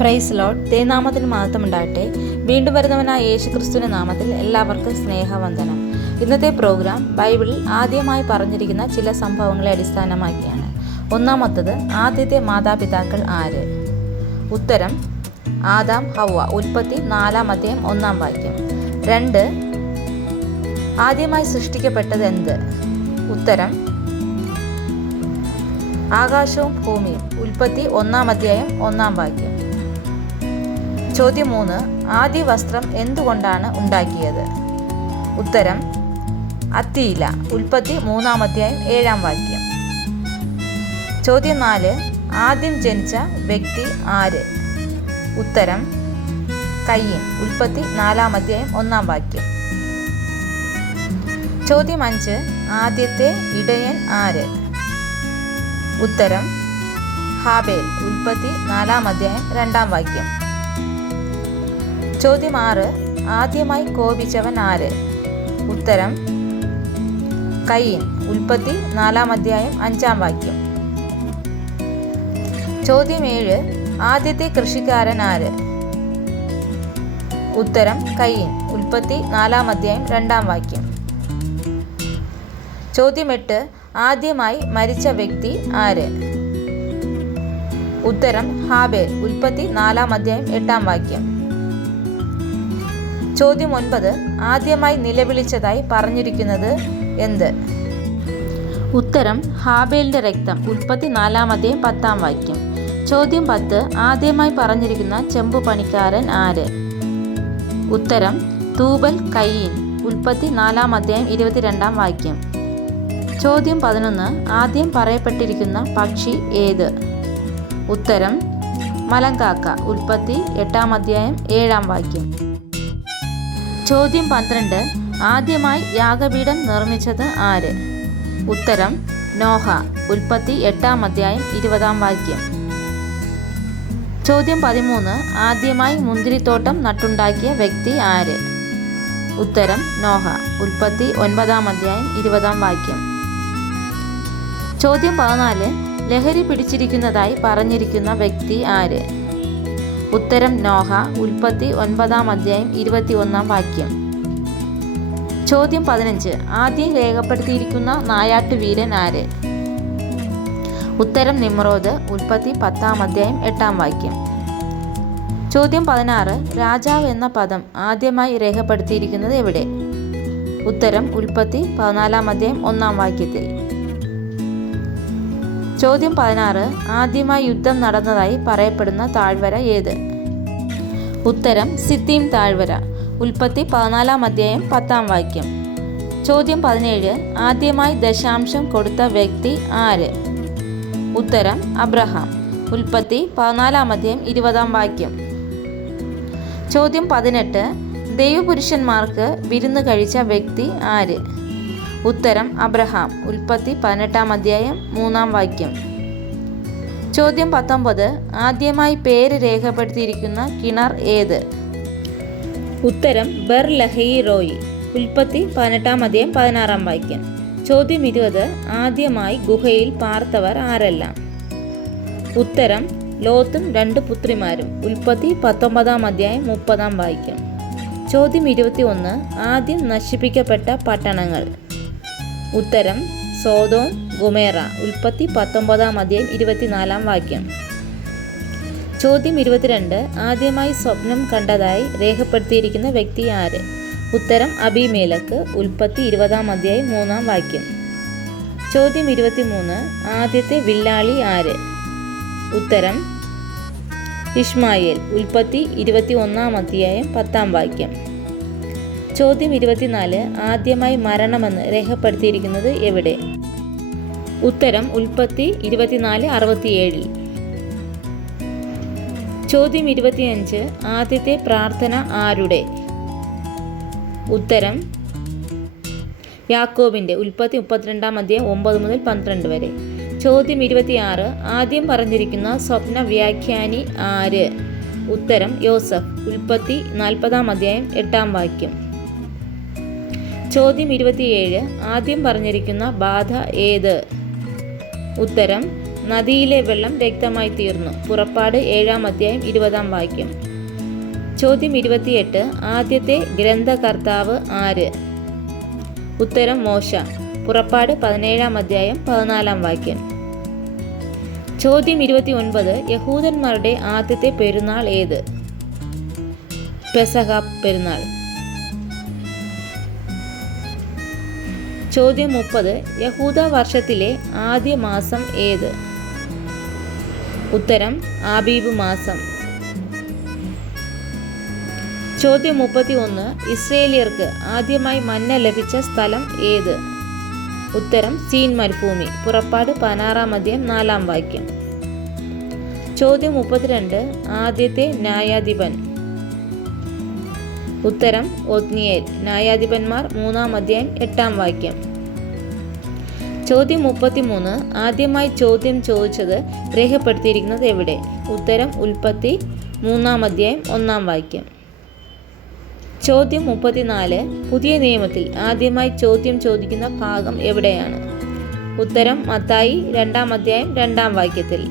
Price load തേനാമത്തിന് മഹത്വമുണ്ടാകട്ടെ വീണ്ടും വരുന്നവനായ യേശു ക്രിസ്തുവിന്റെ നാമത്തിൽ എല്ലാവർക്കും സ്നേഹവന്ദനം. ഇന്നത്തെ പ്രോഗ്രാം ബൈബിളിൽ ആദ്യമായി പറഞ്ഞിരിക്കുന്ന ചില സംഭവങ്ങളെ അടിസ്ഥാനമാക്കിയാണ്. ഒന്നാമത്തത് ആദ്യത്തെ മാതാപിതാക്കൾ ആര്? ഉത്തരം ആദാം ഹവ ഉൽപ്പത്തി നാലാം അധ്യായം ഒന്നാം വാക്യം. രണ്ട് ആദ്യമായി സൃഷ്ടിക്കപ്പെട്ടത് എന്ത്? ഉത്തരം ആകാശവും ഭൂമിയും. ഉൽപ്പത്തി ഒന്നാം അധ്യായം ഒന്നാം വാക്യം. ചോദ്യം മൂന്ന് ആദ്യ വസ്ത്രം എന്തുകൊണ്ടാണ് ഉണ്ടാക്കിയത്? ഉത്തരം അത്തിയില ഉൽപ്പത്തി മൂന്നാം അധ്യായം ഏഴാം വാക്യം. ചോദ്യം നാല് ആദ്യം ജനിച്ച വ്യക്തി ആര്? ഉത്തരം കയ്യൻ ഉൽപ്പത്തി നാലാം അധ്യായം ഒന്നാം വാക്യം. ചോദ്യം അഞ്ച് ആദ്യത്തെ ഇടയൻ ആര്? ഉത്തരം ഹാബേൽ ഉൽപ്പത്തി നാലാം അധ്യായം രണ്ടാം വാക്യം. ചോദ്യം ആറ്. ആദ്യമായി കോപിച്ചവൻ ആര്? ഉത്തരം കയ്യൻ. ഉൽപ്പത്തി നാലാം അധ്യായം അഞ്ചാം വാക്യം. ചോദ്യം ഏഴ്. ആദ്യത്തെ കൃഷിക്കാരൻ ആര്? ഉത്തരം കയ്യൻ. ഉൽപ്പത്തി നാലാം അധ്യായം രണ്ടാം വാക്യം. ചോദ്യം എട്ട്. ആദ്യമായി മരിച്ച വ്യക്തി ആര്? ഉത്തരം ഹാബേൽ. ഉൽപ്പത്തി നാലാം അധ്യായം എട്ടാം വാക്യം. ചോദ്യം ഒൻപത് ആദ്യമായി നിലവിളിച്ചതായി പറഞ്ഞിരിക്കുന്നത് എന്ത്? ഉത്തരം ഹാബേലിന്റെ രക്തം. ഉൽപ്പത്തി നാലാം അധ്യായം പത്താം വാക്യം. ചോദ്യം പത്ത് ആദ്യമായി പറഞ്ഞിരിക്കുന്ന ചെമ്പു പണിക്കാരൻ ആര്? ഉത്തരം തൂബൽ കയ്യീൻ ഉൽപ്പത്തി നാലാം അധ്യായം ഇരുപത്തിരണ്ടാം വാക്യം. ചോദ്യം പതിനൊന്ന് ആദ്യം പറയപ്പെട്ടിരിക്കുന്ന പക്ഷി ഏത്? ഉത്തരം മലങ്കാക്ക. ഉൽപ്പത്തി എട്ടാം അധ്യായം ഏഴാം വാക്യം. ചോദ്യം പന്ത്രണ്ട്. ആദ്യമായി യാഗപീഠം നിർമ്മിച്ചത് ആര്? ഉത്തരം നോഹ. ഉൽപ്പത്തി എട്ടാം അധ്യായം ഇരുപതാം വാക്യം. ചോദ്യം പതിമൂന്ന്. ആദ്യമായി മുന്തിരിത്തോട്ടം നട്ടുണ്ടാക്കിയ വ്യക്തി ആര്? ഉത്തരം നോഹ. ഉൽപ്പത്തി ഒൻപതാം അധ്യായം ഇരുപതാം വാക്യം. ചോദ്യം പതിനാല്. ലഹരി പിടിച്ചിരിക്കുന്നതായി പറഞ്ഞിരിക്കുന്ന വ്യക്തി ആര്? ഉത്തരം നോഹ ഉൽപ്പത്തി ഒൻപതാം അധ്യായം ഇരുപത്തി ഒന്നാം വാക്യം. ചോദ്യം പതിനഞ്ച് ആദ്യം രേഖപ്പെടുത്തിയിരിക്കുന്ന നായാട്ടുവീരൻ ആര്? ഉത്തരം നിമ്രോദ് ഉൽപ്പത്തി പത്താം അധ്യായം എട്ടാം വാക്യം. ചോദ്യം പതിനാറ് രാജാവ് എന്ന പദം ആദ്യമായി രേഖപ്പെടുത്തിയിരിക്കുന്നത് എവിടെ? ഉത്തരം ഉൽപ്പത്തി പതിനാലാം അധ്യായം ഒന്നാം വാക്യത്തിൽ. ചോദ്യം പതിനാറ്. ആദ്യമായി യുദ്ധം നടന്നതായി പറയപ്പെടുന്ന താഴ്വര ഏത്? ഉത്തരം സിത്തിം താഴ്വര. ഉൽപ്പത്തി പതിനാലാം അധ്യായം പത്താം വാക്യം. ചോദ്യം പതിനേഴ്. ആദ്യമായി ദശാംശം കൊടുത്ത വ്യക്തി ആര്? ഉത്തരം അബ്രഹാം. ഉൽപ്പത്തി പതിനാലാം അധ്യായം ഇരുപതാം വാക്യം. ചോദ്യം പതിനെട്ട്. ദൈവപുരുഷന്മാർക്ക് വിരുന്ന് കഴിച്ച വ്യക്തി ആര്? ഉത്തരം അബ്രഹാം. ഉൽപ്പത്തി പതിനെട്ടാം അധ്യായം മൂന്നാം വാക്യം. ചോദ്യം പത്തൊമ്പത് ആദ്യമായി പേര് രേഖപ്പെടുത്തിയിരിക്കുന്ന കിണർ ഏത്? ഉത്തരം ബർ ലഹി റോയി. ഉൽപ്പത്തി പതിനെട്ടാം അധ്യായം പതിനാറാം വാക്യം. ചോദ്യം ഇരുപത് ആദ്യമായി ഗുഹയിൽ പാർത്തവർ ആരെല്ലാം? ഉത്തരം ലോത്തും രണ്ട് പുത്രിമാരും. ഉൽപ്പത്തി പത്തൊമ്പതാം അധ്യായം മുപ്പതാം വാക്യം. ചോദ്യം ഇരുപത്തി ഒന്ന് ആദ്യം നശിപ്പിക്കപ്പെട്ട പട്ടണങ്ങൾ. ഉത്തരം സോതോം ഗുമേറ. ഉൽപ്പത്തി പത്തൊമ്പതാം അധ്യായം ഇരുപത്തിനാലാം വാക്യം. ചോദ്യം ഇരുപത്തിരണ്ട്. ആദ്യമായി സ്വപ്നം കണ്ടതായി രേഖപ്പെടുത്തിയിരിക്കുന്ന വ്യക്തി ആര്? ഉത്തരം അബിമേലക്ക്. ഉൽപ്പത്തി ഇരുപതാം അധ്യായം മൂന്നാം വാക്യം. ചോദ്യം ഇരുപത്തിമൂന്ന്. ആദ്യത്തെ വില്ലാളി ആര്? ഉത്തരം ഇഷ്മായേൽ. ഉൽപ്പത്തി ഇരുപത്തി ഒന്നാം അധ്യായം പത്താം വാക്യം. ചോദ്യം ഇരുപത്തിനാല് ആദ്യമായി മരണമെന്ന് രേഖപ്പെടുത്തിയിരിക്കുന്നത് എവിടെ? ഉത്തരം ഉൽപ്പത്തി ഇരുപത്തിനാല് അറുപത്തിയേഴിൽ. ചോദ്യം ഇരുപത്തിയഞ്ച് ആദ്യത്തെ പ്രാർത്ഥന ആരുടെ? ഉത്തരം യാക്കോബിന്റെ ഉൽപ്പത്തി മുപ്പത്തിരണ്ടാം അധ്യായം ഒമ്പത് മുതൽ പന്ത്രണ്ട് വരെ. ചോദ്യം ഇരുപത്തിയാറ് ആദ്യം പറഞ്ഞിരിക്കുന്ന സ്വപ്ന വ്യാഖ്യാനി ആര്? ഉത്തരം യോസഫ് ഉൽപ്പത്തി നാൽപ്പതാം അധ്യായം എട്ടാം വാക്യം. ചോദ്യം ഇരുപത്തിയേഴ്. ആദ്യം പറഞ്ഞിരിക്കുന്ന ബാധ ഏത്? ഉത്തരം നദിയിലെ വെള്ളം രക്തമായി തീർന്നു. പുറപ്പാട് ഏഴാം അധ്യായം ഇരുപതാം വാക്യം. ചോദ്യം ഇരുപത്തിയെട്ട്. ആദ്യത്തെ ഗ്രന്ഥകർത്താവ് ആര്? ഉത്തരം മോശ. പുറപ്പാട് പതിനേഴാം അധ്യായം പതിനാലാം വാക്യം. ചോദ്യം ഇരുപത്തി ഒൻപത് യഹൂദന്മാരുടെ ആദ്യത്തെ പെരുന്നാൾ ഏത്? പെസഹ പെരുന്നാൾ. ചോദ്യം മുപ്പത്. യഹൂദ വർഷത്തിലെ ആദ്യ മാസം ഏത്? ഉത്തരം ആബീബ് മാസം. ചോദ്യം മുപ്പത്തി ഒന്ന് ഇസ്രേലിയർക്ക് ആദ്യമായി മന്ന ലഭിച്ച സ്ഥലം ഏത്? ഉത്തരം സീൻ മരുഭൂമി. പുറപ്പാട് പതിനാറാം അധ്യായം നാലാം വാക്യം. ചോദ്യം മുപ്പത്തിരണ്ട്. ആദ്യത്തെ ന്യായാധിപൻ. ഉത്തരം ഒത്നിയേൽ. ന്യായാധിപന്മാർ മൂന്നാം അധ്യായം എട്ടാം വാക്യം. ചോദ്യം മുപ്പത്തിമൂന്ന്. ആദ്യമായി ചോദ്യം ചോദിച്ചത് രേഖപ്പെടുത്തിയിരിക്കുന്നത് എവിടെ? ഉത്തരം ഉൽപ്പത്തി മൂന്നാം അധ്യായം ഒന്നാം വാക്യം. ചോദ്യം മുപ്പത്തിനാല്. പുതിയ നിയമത്തിൽ ആദ്യമായി ചോദ്യം ചോദിക്കുന്ന ഭാഗം എവിടെയാണ്? ഉത്തരം മത്തായി രണ്ടാം അധ്യായം രണ്ടാം വാക്യത്തിൽ.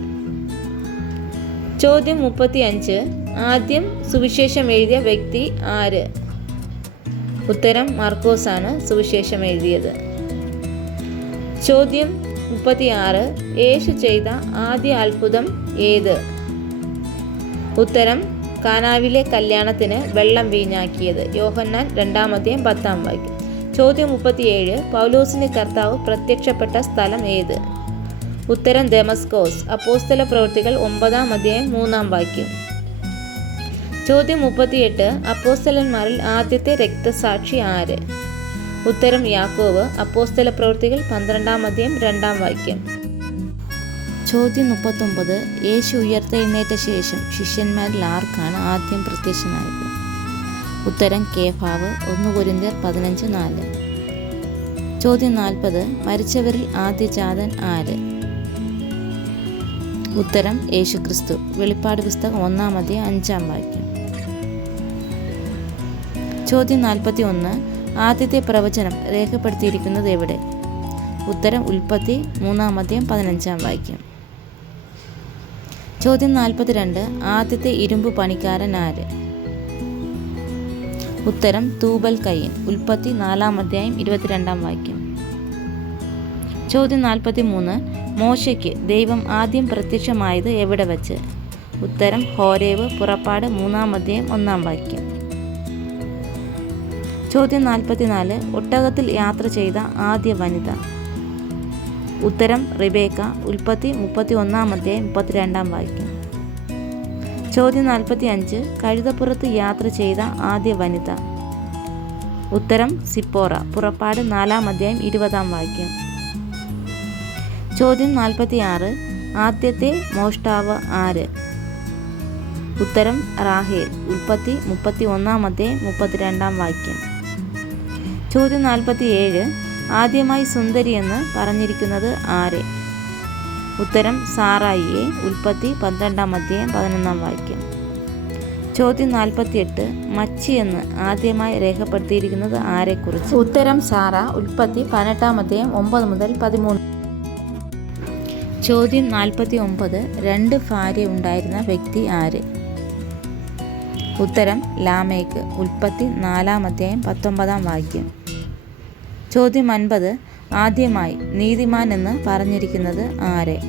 ചോദ്യം മുപ്പത്തി അഞ്ച് ആദ്യം സുവിശേഷം എഴുതിയ വ്യക്തി ആര്? ഉത്തരം മാർക്കോസ് ആണ് സുവിശേഷം എഴുതിയത്. ചോദ്യം മുപ്പത്തിയാറ്. യേശു ചെയ്ത ആദ്യ അത്ഭുതം ഏത്? ഉത്തരം കാനാവിലെ കല്യാണത്തിന് വെള്ളം വീഞ്ഞാക്കിയത്. യോഹന്നാൻ രണ്ടാമത്തെയും പത്താം വാക്യം. ചോദ്യം മുപ്പത്തിയേഴ്. പൗലോസിന് കർത്താവ് പ്രത്യക്ഷപ്പെട്ട സ്ഥലം ഏത്? ഉത്തരം ദമസ്കോസ്. അപ്പോസ്തല പ്രവൃത്തികൾ ഒമ്പതാം അധ്യായം മൂന്നാം വാക്യം. ചോദ്യം മുപ്പത്തിയെട്ട് അപ്പോസ്തലന്മാരിൽ ആദ്യത്തെ രക്തസാക്ഷി ആര്? ഉത്തരം യാക്കോവ് അപ്പോസ്തല പ്രവൃത്തികൾ പന്ത്രണ്ടാം അധ്യയം രണ്ടാം വാക്യം. ചോദ്യം മുപ്പത്തൊമ്പത് യേശു ഉയർത്തെഴുന്നേറ്റ ശേഷം ശിഷ്യന്മാരിൽ ആർക്കാണ് ആദ്യം പ്രത്യക്ഷനായത്? ഉത്തരം കേഫാവ് ഒന്ന് കുരിന്തിയർ പതിനഞ്ച് നാല്. ചോദ്യം നാൽപ്പത് മരിച്ചവരിൽ ആദ്യ ആദ്യജാതൻ ആര്? ഉത്തരം യേശുക്രിസ്തു. വെളിപ്പാട് പുസ്തകം ഒന്നാം അധ്യായം അഞ്ചാം വാക്യം. ചോദ്യം നാൽപ്പത്തി ഒന്ന് ആദ്യത്തെ പ്രവചനം രേഖപ്പെടുത്തിയിരിക്കുന്നത് എവിടെ? ഉത്തരം ഉൽപ്പത്തി മൂന്നാം അധ്യായം പതിനഞ്ചാം വാക്യം. ചോദ്യം നാൽപ്പത്തിരണ്ട് ആദ്യത്തെ ഇരുമ്പ് പണിക്കാരൻ ആര്? ഉത്തരം തൂബൽ കയ്യൻ ഉൽപ്പത്തി നാലാം അധ്യായം ഇരുപത്തിരണ്ടാം വാക്യം. ചോദ്യം നാൽപ്പത്തി മൂന്ന് മോശയ്ക്ക് ദൈവം ആദ്യം പ്രത്യക്ഷമായത് എവിടെ വച്ച്? ഉത്തരം ഹോരേവ് പുറപ്പാട് മൂന്നാം അധ്യായം ഒന്നാം വാക്യം. ചോദ്യം നാൽപ്പത്തിനാല് ഒട്ടകത്തിൽ യാത്ര ചെയ്ത ആദ്യ വനിത. ഉത്തരം റിബേക്ക ഉൽപ്പത്തി മുപ്പത്തി ഒന്നാം അധ്യായം മുപ്പത്തിരണ്ടാം വാക്യം. ചോദ്യം നാൽപ്പത്തി അഞ്ച് കഴുതപ്പുറത്ത് യാത്ര ചെയ്ത ആദ്യ വനിത. ഉത്തരം സിപ്പോറ പുറപ്പാട് നാലാം അധ്യായം ഇരുപതാം വാക്യം. ചോദ്യം നാൽപ്പത്തി ആറ് ആദ്യത്തെ മോഷ്ടാവ് ആര്? ഉത്തരം റാഹേൽ. ഉൽപ്പത്തി മുപ്പത്തി ഒന്നാമത്തെ മുപ്പത്തിരണ്ടാം വാക്യം. ചോദ്യം നാൽപ്പത്തി ഏഴ് ആദ്യമായി സുന്ദരി എന്ന് പറഞ്ഞിരിക്കുന്നത് ആരെ? ഉത്തരം സാറായിയെ. ഉൽപ്പത്തി പന്ത്രണ്ടാം അധ്യായം പതിനൊന്നാം വാക്യം. ചോദ്യം നാൽപ്പത്തിയെട്ട്. മച്ചി എന്ന് ആദ്യമായി രേഖപ്പെടുത്തിയിരിക്കുന്നത് ആരെക്കുറിച്ച്? ഉത്തരം സാറ. ഉൽപ്പത്തി പതിനെട്ടാം അധ്യായം ഒമ്പത് മുതൽ പതിമൂന്ന് ചോദ്യം നാൽപ്പത്തി ഒമ്പത് രണ്ട് ഭാര്യ ഉണ്ടായിരുന്ന വ്യക്തി ആര്? ഉത്തരം ലാമേക്ക് ഉൽപ്പത്തി നാലാം അധ്യായം പത്തൊമ്പതാം വാക്യം. ചോദ്യം അൻപത്. ആദ്യമായി നീതിമാൻ എന്ന് പറഞ്ഞിരിക്കുന്നത് ആരെ?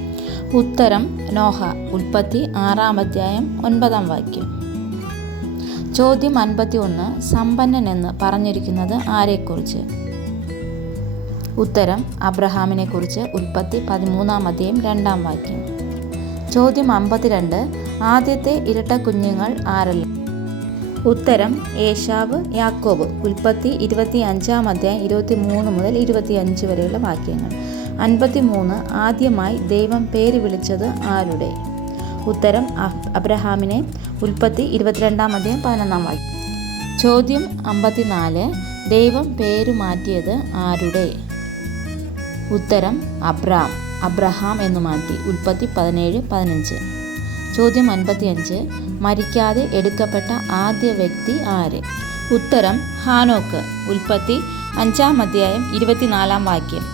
ഉത്തരം നോഹ. ഉൽപ്പത്തി ആറാം അധ്യായം ഒൻപതാം വാക്യം. ചോദ്യം അൻപത്തി ഒന്ന് സമ്പന്നൻ എന്ന് പറഞ്ഞിരിക്കുന്നത് ആരെക്കുറിച്ച്? ഉത്തരം അബ്രഹാമിനെക്കുറിച്ച് ഉൽപ്പത്തി പതിമൂന്നാം അധ്യയം രണ്ടാം വാക്യം. ചോദ്യം അമ്പത്തിരണ്ട് ആദ്യത്തെ ഇരട്ട കുഞ്ഞുങ്ങൾ ആരല്ല? ഉത്തരം ഏഷാവ് യാക്കോബ്. ഉൽപ്പത്തി ഇരുപത്തി അഞ്ചാം അധ്യായം ഇരുപത്തി മൂന്ന് മുതൽ ഇരുപത്തി അഞ്ച് വരെയുള്ള വാക്യങ്ങൾ. അൻപത്തി മൂന്ന് ആദ്യമായി ദൈവം പേര് വിളിച്ചത് ആരുടെ? ഉത്തരം അബ്രഹാമിനെ. ഉൽപ്പത്തി ഇരുപത്തിരണ്ടാം അധ്യായം പതിനൊന്നാം വാക്യം. ചോദ്യം അമ്പത്തിനാല് ദൈവം പേര് മാറ്റിയത് ആരുടെ? ഉത്തരം അബ്രാം അബ്രഹാം എന്ന് മാറ്റി ഉൽപ്പത്തി പതിനേഴ് പതിനഞ്ച്. ചോദ്യം അൻപത്തിയഞ്ച് മരിക്കാതെ എടുക്കപ്പെട്ട ആദ്യ വ്യക്തി ആര്? ഉത്തരം ഹാനോക്ക് ഉൽപ്പത്തി അഞ്ചാം അധ്യായം ഇരുപത്തിനാലാം വാക്യം.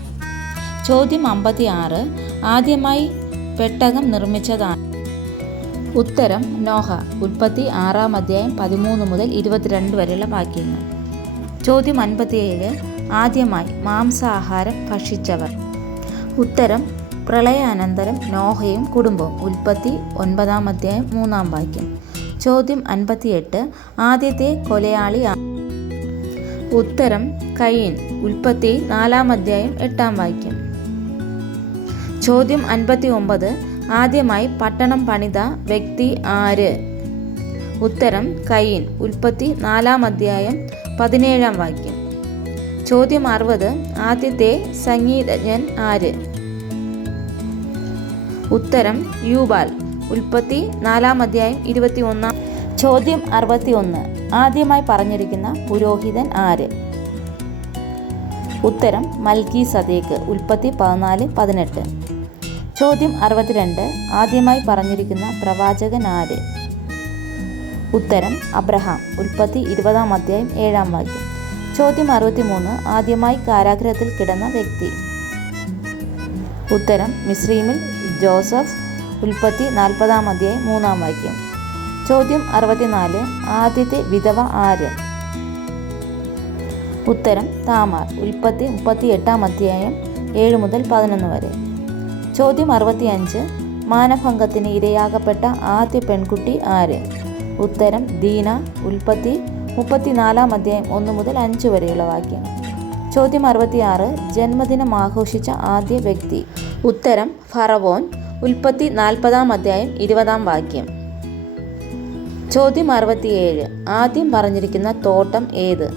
ചോദ്യം അമ്പത്തി ആറ് ആദ്യമായി പെട്ടകം നിർമ്മിച്ചതാണ്. ഉത്തരം നോഹ ഉൽപ്പത്തി ആറാം അധ്യായം പതിമൂന്ന് മുതൽ ഇരുപത്തിരണ്ട് വരെയുള്ള വാക്യങ്ങൾ. ചോദ്യം അൻപത്തിയേഴ് ആദ്യമായി മാംസാഹാരം ഭക്ഷിച്ചവർ. ഉത്തരം പ്രളയാനന്തരം നോഹയും കുടുംബവും. ഉൽപ്പത്തി ഒൻപതാം അധ്യായം മൂന്നാം വാക്യം. ചോദ്യം അൻപത്തിയെട്ട് ആദ്യത്തെ കൊലയാളി ഉത്തരം കയ്യൻ ഉൽപ്പത്തി നാലാം അധ്യായം എട്ടാം വാക്യം. ചോദ്യം അൻപത്തി ഒമ്പത് ആദ്യമായി പട്ടണം പണിത വ്യക്തി ആര്? ഉത്തരം കയ്യൻ ഉൽപ്പത്തി നാലാം അധ്യായം പതിനേഴാം വാക്യം. ചോദ്യം അറുപത് ആദ്യത്തെ സംഗീതജ്ഞൻ ആര്? ഉത്തരം യൂബാൽ ഉൽപ്പത്തി നാലാം അധ്യായം ഇരുപത്തി ഒന്നാം ചോദ്യം അറുപത്തി ഒന്ന് ആദ്യമായി പറഞ്ഞിരിക്കുന്ന പുരോഹിതൻ ആര്? ഉത്തരം മൽക്കി സദേക്ക്. ഉൽപ്പത്തി പതിനാല് പതിനെട്ട്. ചോദ്യം അറുപത്തിരണ്ട്. ആദ്യമായി പറഞ്ഞിരിക്കുന്ന പ്രവാചകൻ ആര്? ഉത്തരം അബ്രഹാം. ഉൽപ്പത്തി ഇരുപതാം അധ്യായം ഏഴാം വാക്യം. ചോദ്യം അറുപത്തിമൂന്ന്. ആദ്യമായി കാരാഗ്രഹത്തിൽ കിടന്ന വ്യക്തി. ഉത്തരം മിസ്രീമിൽ ജോസഫ്. ഉൽപ്പത്തി നാൽപ്പതാം അധ്യായം മൂന്നാം വാക്യം. ചോദ്യം അറുപത്തിനാല്. ആദ്യത്തെ വിധവ ആര്? ഉത്തരം താമാർ. ഉൽപ്പത്തി മുപ്പത്തി എട്ടാം അധ്യായം ഏഴ് മുതൽ പതിനൊന്ന് വരെ. ചോദ്യം അറുപത്തിയഞ്ച്. മാനഭംഗത്തിന് ഇരയാകപ്പെട്ട ആദ്യ പെൺകുട്ടി ആര്? ഉത്തരം ദീന. ഉൽപ്പത്തി മുപ്പത്തിനാലാം അധ്യായം ഒന്ന് മുതൽ അഞ്ച് വരെയുള്ള വാക്യം. ചോദ്യം അറുപത്തിയാറ്. ജന്മദിനം ആഘോഷിച്ച ആദ്യ വ്യക്തി. ഉത്തരം ഫറവോൻ. ഉൽപ്പത്തി നാൽപ്പതാം അധ്യായം ഇരുപതാം വാക്യം. ചോദ്യം അറുപത്തിയേഴ്. ആദ്യം പറഞ്ഞിരിക്കുന്ന തോട്ടം ഏത്?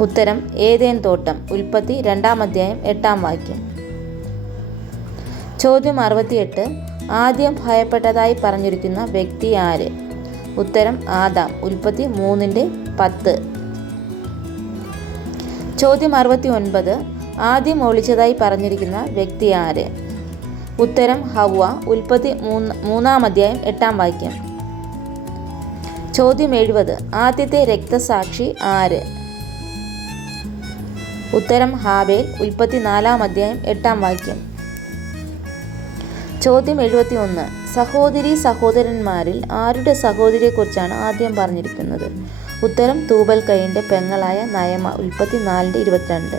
ഉത്തരം ഏതേൻ തോട്ടം. ഉൽപ്പത്തി രണ്ടാം അധ്യായം എട്ടാം വാക്യം. ചോദ്യം അറുപത്തിയെട്ട്. ആദ്യം ഭയപ്പെട്ടതായി പറഞ്ഞിരിക്കുന്ന വ്യക്തി ആര്? ഉത്തരം ആദാം. ഉൽപ്പത്തി മൂന്നിന്റെ പത്ത്. ചോദ്യം അറുപത്തി ഒൻപത് ആദ്യം ഒളിച്ചതായി പറഞ്ഞിരിക്കുന്ന വ്യക്തി ആര്? ഉത്തരം ഹവ ഉൽപ്പത്തി മൂന്ന് മൂന്നാം അധ്യായം എട്ടാം വാക്യം. ചോദ്യം എഴുപത്. ആദ്യത്തെ രക്തസാക്ഷി ആര്? ഉത്തരം ഹാബേൽ. ഉൽപ്പത്തി നാലാം അധ്യായം എട്ടാം വാക്യം. ചോദ്യം എഴുപത്തി ഒന്ന് സഹോദരി സഹോദരന്മാരിൽ ആരുടെ സഹോദരിയെക്കുറിച്ചാണ് ആദ്യം പറഞ്ഞിരിക്കുന്നത്? ഉത്തരം തൂബൽ കൈന്റെ പെങ്ങളായ നയമ ഉൽപ്പത്തി നാലിന്റെ ഇരുപത്തിരണ്ട്.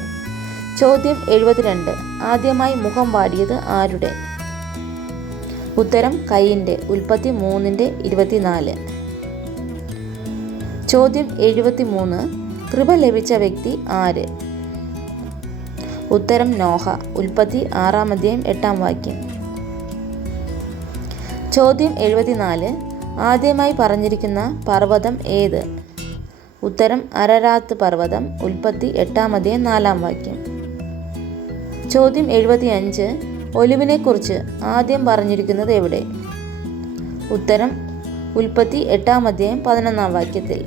ചോദ്യം എഴുപത്തിരണ്ട്. ആദ്യമായി മുഖം വാടിയത് ആരുടെ? ഉത്തരം കൈയിന്റെ ഉൽപ്പത്തി മൂന്നിന്റെ ഇരുപത്തിനാല്. ചോദ്യം എഴുപത്തി മൂന്ന് കൃപ ലഭിച്ച വ്യക്തി ആര്? ഉത്തരം നോഹ ഉൽപ്പത്തി ആറാം അധ്യായം എട്ടാം വാക്യം. ചോദ്യം എഴുപത്തിനാല്. ആദ്യമായി പറഞ്ഞിരിക്കുന്ന പർവതം ഏത്? ഉത്തരം അരരാത്ത് പർവതം ഉൽപ്പത്തി എട്ടാമതേ നാലാം വാക്യം. ചോദ്യം എഴുപത്തിയഞ്ച്. ഒലിവിനെക്കുറിച്ച് ആദ്യം പറഞ്ഞിരിക്കുന്നത് എവിടെ? ഉത്തരം ഉൽപ്പത്തി എട്ടാം അധ്യായം പതിനൊന്നാം വാക്യത്തിൽ.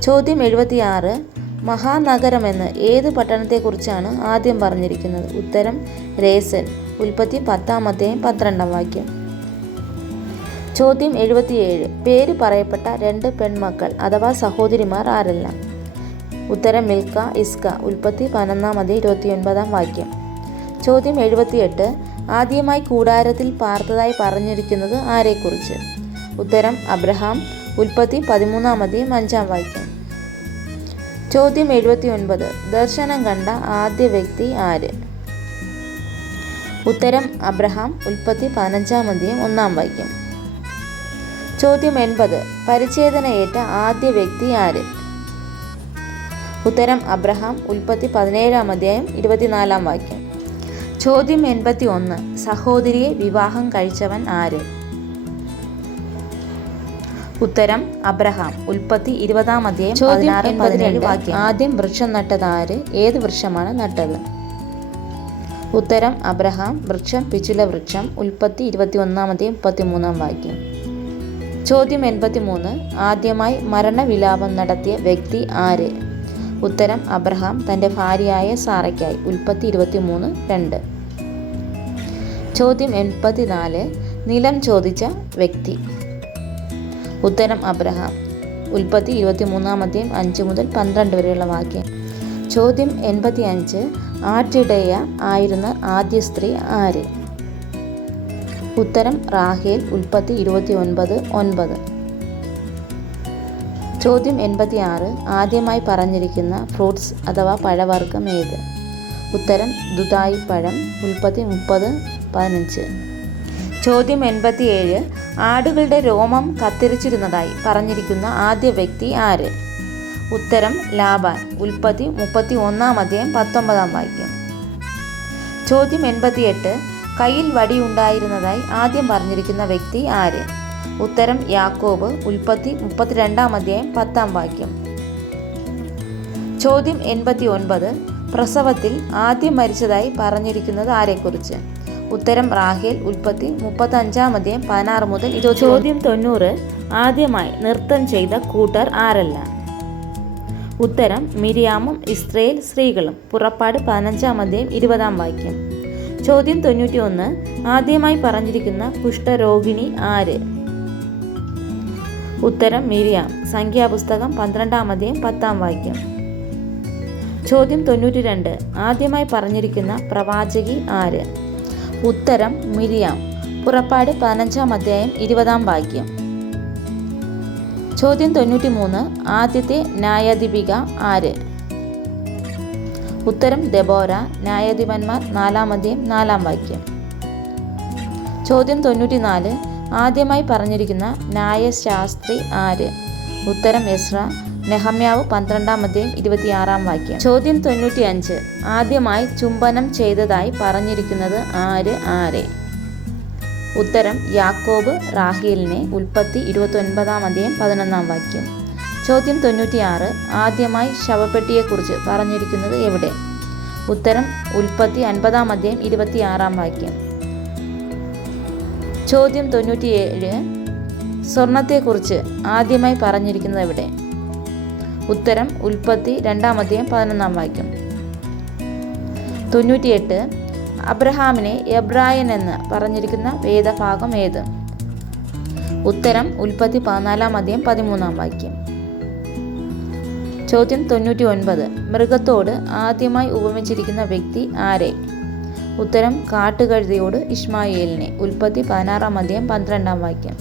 ചോദ്യം എഴുപത്തിയാറ്. മഹാനഗരമെന്ന് ഏത് പട്ടണത്തെക്കുറിച്ചാണ് ആദ്യം പറഞ്ഞിരിക്കുന്നത്? ഉത്തരം രേസൻ. ഉൽപ്പത്തി പത്താം അധ്യായം പന്ത്രണ്ടാം വാക്യം. ചോദ്യം എഴുപത്തിയേഴ്. പേര് പറയപ്പെട്ട രണ്ട് പെൺമക്കൾ അഥവാ സഹോദരിമാർ ആരെല്ലാം? ഉത്തരം മിൽക്ക ഇസ്ക ഉൽപ്പത്തി പതിനൊന്നാം അധ്യായം ഇരുപത്തിയൊൻപതാം വാക്യം. ചോദ്യം എഴുപത്തിയെട്ട്. ആദ്യമായി കൂടാരത്തിൽ പാർത്തതായി പറഞ്ഞിരിക്കുന്നത് ആരെക്കുറിച്ച്? ഉത്തരം അബ്രഹാം. ഉൽപ്പത്തി പതിമൂന്നാം അധ്യായം അഞ്ചാം വാക്യം. ചോദ്യം എഴുപത്തി ഒൻപത് ദർശനം കണ്ട ആദ്യ വ്യക്തി ആര്? ഉത്തരം അബ്രഹാം ഉൽപ്പത്തി പതിനഞ്ചാം അധ്യയം ഒന്നാം വാക്യം. ചോദ്യം എൺപത്. പരിച്ഛേദനയേറ്റ ആദ്യ വ്യക്തി ആര്? ഉത്തരം അബ്രഹാം ഉൽപ്പത്തി പതിനേഴാം അധ്യായം ഇരുപത്തിനാലാം വാക്യം. ചോദ്യം എൺപത്തി ഒന്ന് സഹോദരിയെ വിവാഹം കഴിച്ചവൻ ആര്? ഉത്തരം അബ്രഹാം ഉൽപ്പത്തി ഇരുപതാം അധ്യായം പതിനാറ് പതിനേഴ് വാക്യം. ആദ്യം വൃക്ഷം നട്ടത് ആര്? ഏത് വൃക്ഷമാണ് നട്ടത്? ഉത്തരം അബ്രഹാം വൃക്ഷം പിച്ചുല വൃക്ഷം ഉൽപ്പത്തി ഇരുപത്തി ഒന്നാം അധ്യായം മുപ്പത്തി മൂന്നാം വാക്യം. ചോദ്യം എൺപത്തി മൂന്ന് ആദ്യമായി മരണവിലാപം നടത്തിയ വ്യക്തി ആര്? ഉത്തരം അബ്രഹാം തന്റെ ഭാര്യയായ സാറയ്ക്കായി ഉൽപ്പത്തി ഇരുപത്തി മൂന്ന് രണ്ട്. ചോദ്യം എൺപത്തിനാല് നിലം ചോദിച്ച വ്യക്തി. ഉത്തരം അബ്രഹാം ഉൽപ്പത്തി ഇരുപത്തി മൂന്നാം അധ്യായം അഞ്ച് മുതൽ പന്ത്രണ്ട് വരെയുള്ള വാക്യം. ചോദ്യം എൺപത്തി അഞ്ച് ആറ്റിടയ ആയിരുന്ന ആദ്യ സ്ത്രീ ആര്? ഉത്തരം റാഹേൽ ഉൽപ്പത്തി ഇരുപത്തി ഒൻപത്. ഒൻപത് ചോദ്യം എൺപത്തി ആറ് ആദ്യമായി പറഞ്ഞിരിക്കുന്ന ഫ്രൂട്ട്സ് അഥവാ പഴവർഗം ഏത്? ഉത്തരം ദുതായി പഴം ഉൽപ്പത്തി മുപ്പത് പതിനഞ്ച്. ചോദ്യം എൺപത്തിയേഴ്. ആടുകളുടെ രോമം കത്തിരിച്ചിരുന്നതായി പറഞ്ഞിരിക്കുന്ന ആദ്യ വ്യക്തി ആര്? ഉത്തരം ലാബാൻ. ഉൽപ്പത്തി മുപ്പത്തി ഒന്നാം അധ്യായം പത്തൊമ്പതാം വാക്യം. ചോദ്യം എൺപത്തിയെട്ട്. കയ്യിൽ വടി ഉണ്ടായിരുന്നതായി ആദ്യം പറഞ്ഞിരിക്കുന്ന വ്യക്തി ആര്? ഉത്തരം യാക്കോബ് ഉൽപ്പത്തി മുപ്പത്തിരണ്ടാം അധ്യായം പത്താം വാക്യം. ചോദ്യം എൺപത്തി ഒൻപത് പ്രസവത്തിൽ ആദ്യം മരിച്ചതായി പറഞ്ഞിരിക്കുന്നത് ആരെക്കുറിച്ച്? ഉത്തരം റാഹേൽ ഉൽപ്പത്തി മുപ്പത്തഞ്ചാം അധ്യായം പതിനാറ് മുതൽ ചോദ്യം തൊണ്ണൂറ്. ആദ്യമായി നൃത്തം ചെയ്ത കൂട്ടർ ആരല്ല? ഉത്തരം മിരിയാമും ഇസ്രയേൽ സ്ത്രീകളും. പുറപ്പാട് പതിനഞ്ചാം അധ്യായം ഇരുപതാം വാക്യം. ചോദ്യം തൊണ്ണൂറ്റി ഒന്ന് ആദ്യമായി പറഞ്ഞിരിക്കുന്ന കുഷ്ഠരോഗിണി ആര്? ഉത്തരം മിരിയാം. സംഖ്യാപുസ്തകം പന്ത്രണ്ടാം അധ്യായം പത്താം വാക്യം. ചോദ്യം തൊണ്ണൂറ്റി രണ്ട് ആദ്യമായി പറഞ്ഞിരിക്കുന്ന പ്രവാചകി ആര്? ഉത്തരം മിരിയാം. പുറപ്പാട് പതിനഞ്ചാം അധ്യായം ഇരുപതാം വാക്യം. ചോദ്യം തൊണ്ണൂറ്റി മൂന്ന് ആദ്യത്തെ ന്യായാധിപിക ആര്? ഉത്തരം ദബോര. ന്യായാധിപന്മാർ നാലാം അധ്യായം നാലാം വാക്യം. ചോദ്യം തൊണ്ണൂറ്റി നാല് ആദ്യമായി പറഞ്ഞിരിക്കുന്ന ന്യായശാസ്ത്രി ആര്? ഉത്തരം എസ്ര. നെഹമ്യാവ് പന്ത്രണ്ടാം അധ്യയം ഇരുപത്തിയാറാം വാക്യം. ചോദ്യം തൊണ്ണൂറ്റി അഞ്ച് ആദ്യമായി ചുംബനം ചെയ്തതായി പറഞ്ഞിരിക്കുന്നത് ആര്? ആരെ? ഉത്തരം യാക്കോബ് റാഹേലിനെ ഉൽപ്പത്തി ഇരുപത്തൊൻപതാം അധ്യായം പതിനൊന്നാം വാക്യം. ചോദ്യം തൊണ്ണൂറ്റിയാറ് ആദ്യമായി ശവപ്പെട്ടിയെക്കുറിച്ച് പറഞ്ഞിരിക്കുന്നത് എവിടെ? ഉത്തരം ഉൽപ്പത്തി അൻപതാം അധ്യായം ഇരുപത്തിയാറാം വാക്യം. ചോദ്യം തൊണ്ണൂറ്റിയേഴ് സ്വർണത്തെക്കുറിച്ച് ആദ്യമായി പറഞ്ഞിരിക്കുന്നത് എവിടെ? ഉത്തരം ഉൽപ്പത്തി രണ്ടാം അധ്യായം പതിനൊന്നാം വാക്യം. തൊണ്ണൂറ്റിയെട്ട് അബ്രഹാമിനെ എബ്രായൻ എന്ന് പറഞ്ഞിരിക്കുന്ന വേദഭാഗം ഏത്? ഉത്തരം ഉൽപ്പത്തി പതിനാലാം അധ്യയം പതിമൂന്നാം വാക്യം. ചോദ്യം തൊണ്ണൂറ്റി ഒൻപത് മൃഗത്തോട് ആദ്യമായി ഉപമിച്ചിരിക്കുന്ന വ്യക്തി ആരെ? ഉത്തരം കാട്ടുകഴുതിയോട് ഇഷ്മായേലിനെ ഉൽപ്പത്തി പതിനാറാം അധ്യായം പന്ത്രണ്ടാം വാക്യം.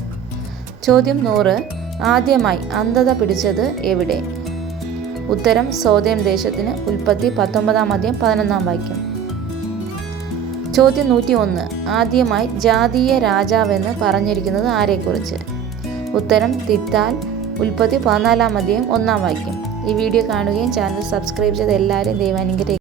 ചോദ്യം നൂറ്. ആദ്യമായി അന്ധത പിടിച്ചത് എവിടെ? ഉത്തരം സോതേം ദേശത്തിന് ഉൽപ്പത്തി പത്തൊമ്പതാം അധ്യായം പതിനൊന്നാം വാക്യം. ചോദ്യം നൂറ്റി ഒന്ന് ആദ്യമായി ജാതീയ രാജാവെന്ന് പറഞ്ഞിരിക്കുന്നത് ആരെക്കുറിച്ച്? ഉത്തരം തിത്താൽ ഉൽപ്പത്തി പതിനാലാം അധ്യായം ഒന്നാം വാക്യം. ഈ വീഡിയോ കാണുകയും ചാനൽ സബ്സ്ക്രൈബ് ചെയ്ത് എല്ലാവരും ദൈവാനുഗ്രഹിക്കും.